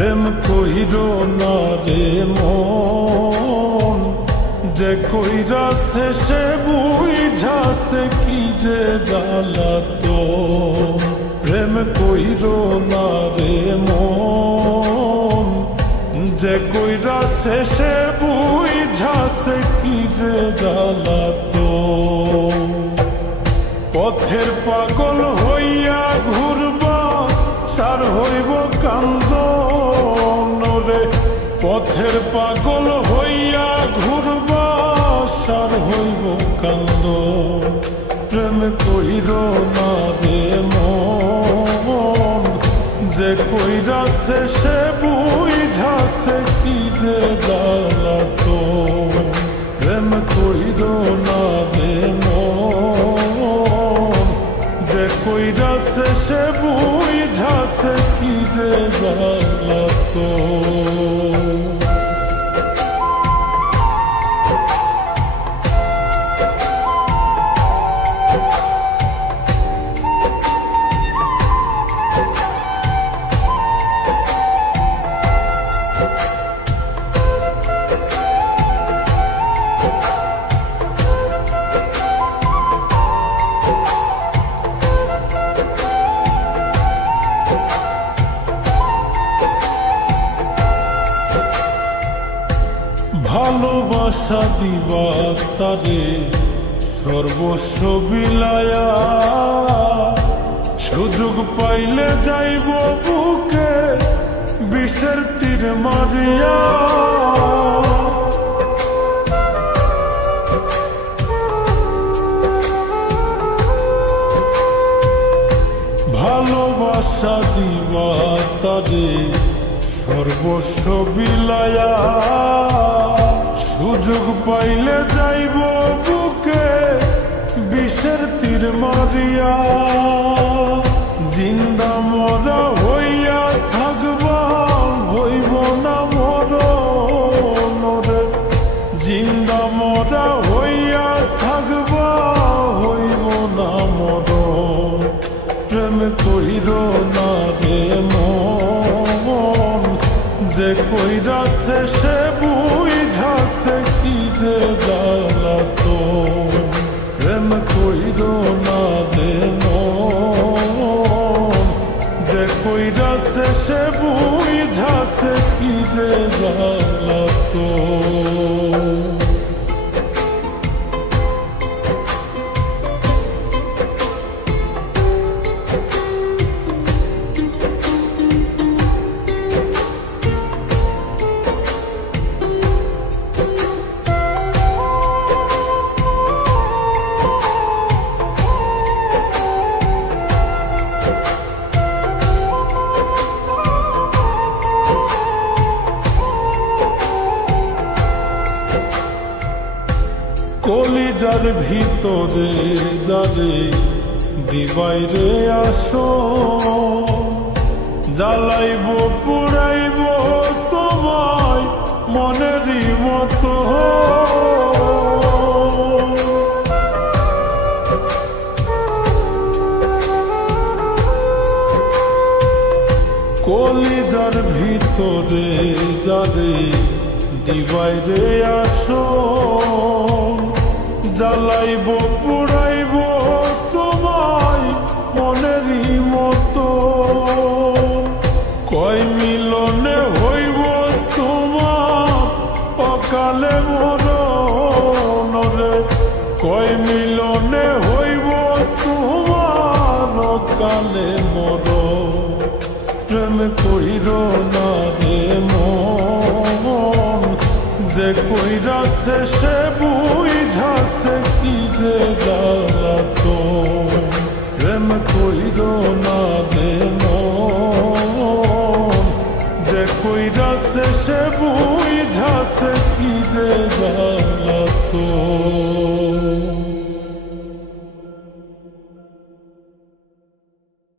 প্রেম কইরো না রে মন, যে কইরা শেষে বুঝাছে কি যে জ্বালাতন। প্রেম কইরো না রে মন, যে কইরা শেষে বুঝাছে কি যে জ্বালাতন। পথের পাগল হইয়া ঘুরবা সার হইব কান্দন রে। পথের পাগল হইয়া ঘুরবা সার হইব কান্দন। প্রেম কইরো না রে মন, যে কইরা শেষে বুঝাছে কি যে জ্বালাতন। প্রেম কইরো না রে মন, যে কইরা শেষে বুঝাছে কি যে জ্বালাতন। ভালোবাসা দিবা তারে সর্বস্ব বিলায়া, সুযোগ পাইলে যাইব বুকে বিষের তীর মারিয়া। ভালোবাসা দিবা তারে সর্বস্ব বিলায়া, সুযোগ পাইলে যাইব বুকে বিষের তীর মারিয়া। জিন্দা মরা হইয়া থাকবা হইব না মরণ রে। জিন্দা মরা হইয়া থাকবা হইব না মরণ। প্রেম কইরো না রে মন, যে কইরা শেষে বুঝাছে কি যে জ্বালাতন। প্রেম কইরো না রে মন, যে কইরা শেষে বুঝাছে কি যে জ্বালাতন। কলিজার ভিতরে যারে দিবাইরে আসো, জ্বালাইব পুরাইব তোমায় মনেরই মতো। কলিজার ভিতরে যারে দিবাইরে আসো, জ্বালাইব পুরাইব তোমায় মনেরই মতো। কয় মিলনে হইব তোমার অকালে মরণ রে। কয় মিলনে হইব তোমার অকালে মরণ। প্রেম কইরো না রে মন, যে কইরা শেষে বুঝাছে কি যে জ্বালাতন। প্রেম কইরো না রে মন, যে কইরা শেষে বুঝাছে কি যে জ্বালাতন।